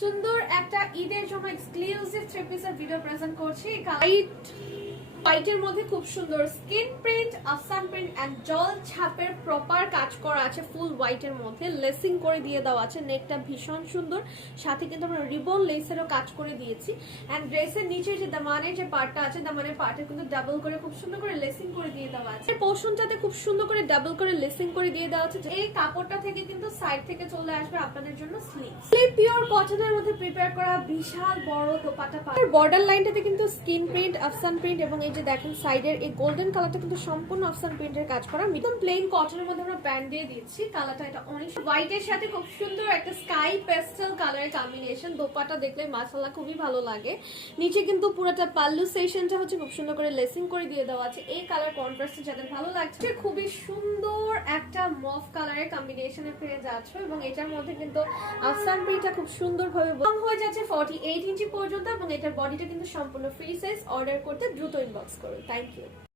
সুন্দর একটা ঈদের জন্য এক্সক্লুসিভ থ্রি পিসের ভিডিও প্রেজেন্ট করছি। হোয়াইটের মধ্যে খুব সুন্দর স্কিন প্রিন্ট, আফসান প্রিন্ট এন্ড জল ছাপের প্রপার কাজ করা আছে। ফুল হোয়াইটের মধ্যে লেসিং করে দিয়ে দেওয়া আছে। নেকটা ভীষণ সুন্দর, সাথে কিন্তু আমরা রিবন লেসেরও কাজ করে দিয়েছি। এন্ড ড্রেসের নিচে যে দামানের যে পার্টটা আছে, দামানের পার্টে কিন্তু ডাবল করে খুব সুন্দর করে লেসিং করে দিয়ে দেওয়া আছে। পোর্শনটাতে খুব সুন্দর করে ডাবল করে লেসিং করে দিয়ে দেওয়া আছে। এই কাপড়টা থেকে কিন্তু সাইড থেকে চলে আসবে আপনাদের জন্য স্লিভ পিওর কটনের মধ্যে প্রিপেয়ার করা বিশাল বড় দোপাট্টা পাবেন। বর্ডার লাইনটাতে কিন্তু স্কিন প্রিন্ট, আফসান প্রিন্ট এবং এই যে দেখেন সাইডের এই গোল্ডেন কালারটা কিন্তু সম্পূর্ণ আফসান প্রিন্টের কাজ করা। একদম প্লেন কটনের মধ্যে আমরা ব্যান্ড দিয়ে দিচ্ছি। কালারটা এটা অনেক হোয়াইটের সাথে খুব সুন্দর একটা স্কাই পেস্টেল কালারের কম্বিনেশন। দোপাট্টা দেখলে মাশাআল্লাহ খুবই ভালো লাগে। নিচে কিন্তু পুরোটা পাল্লু সেকশনটা হচ্ছে খুব সুন্দর করে লেসিং করে দিয়ে দেওয়া আছে। এই কালার কন্ট্রাস্টে যাদের ভালো লাগছে, খুবই সুন্দর একটা মফ কালারের কম্বিনেশনে পেয়ে যাচ্ছে এবং এটার মধ্যে কিন্তু আফসান প্রিন্টটা খুব সুন্দরভাবে লং হয়ে যাচ্ছে 48 ইঞ্চি পর্যন্ত এবং এটার বডিটা কিন্তু সম্পূর্ণ ফ্রি সাইজ। অর্ডার করতে দ্রুত ইনবক্স করুন। Thank you.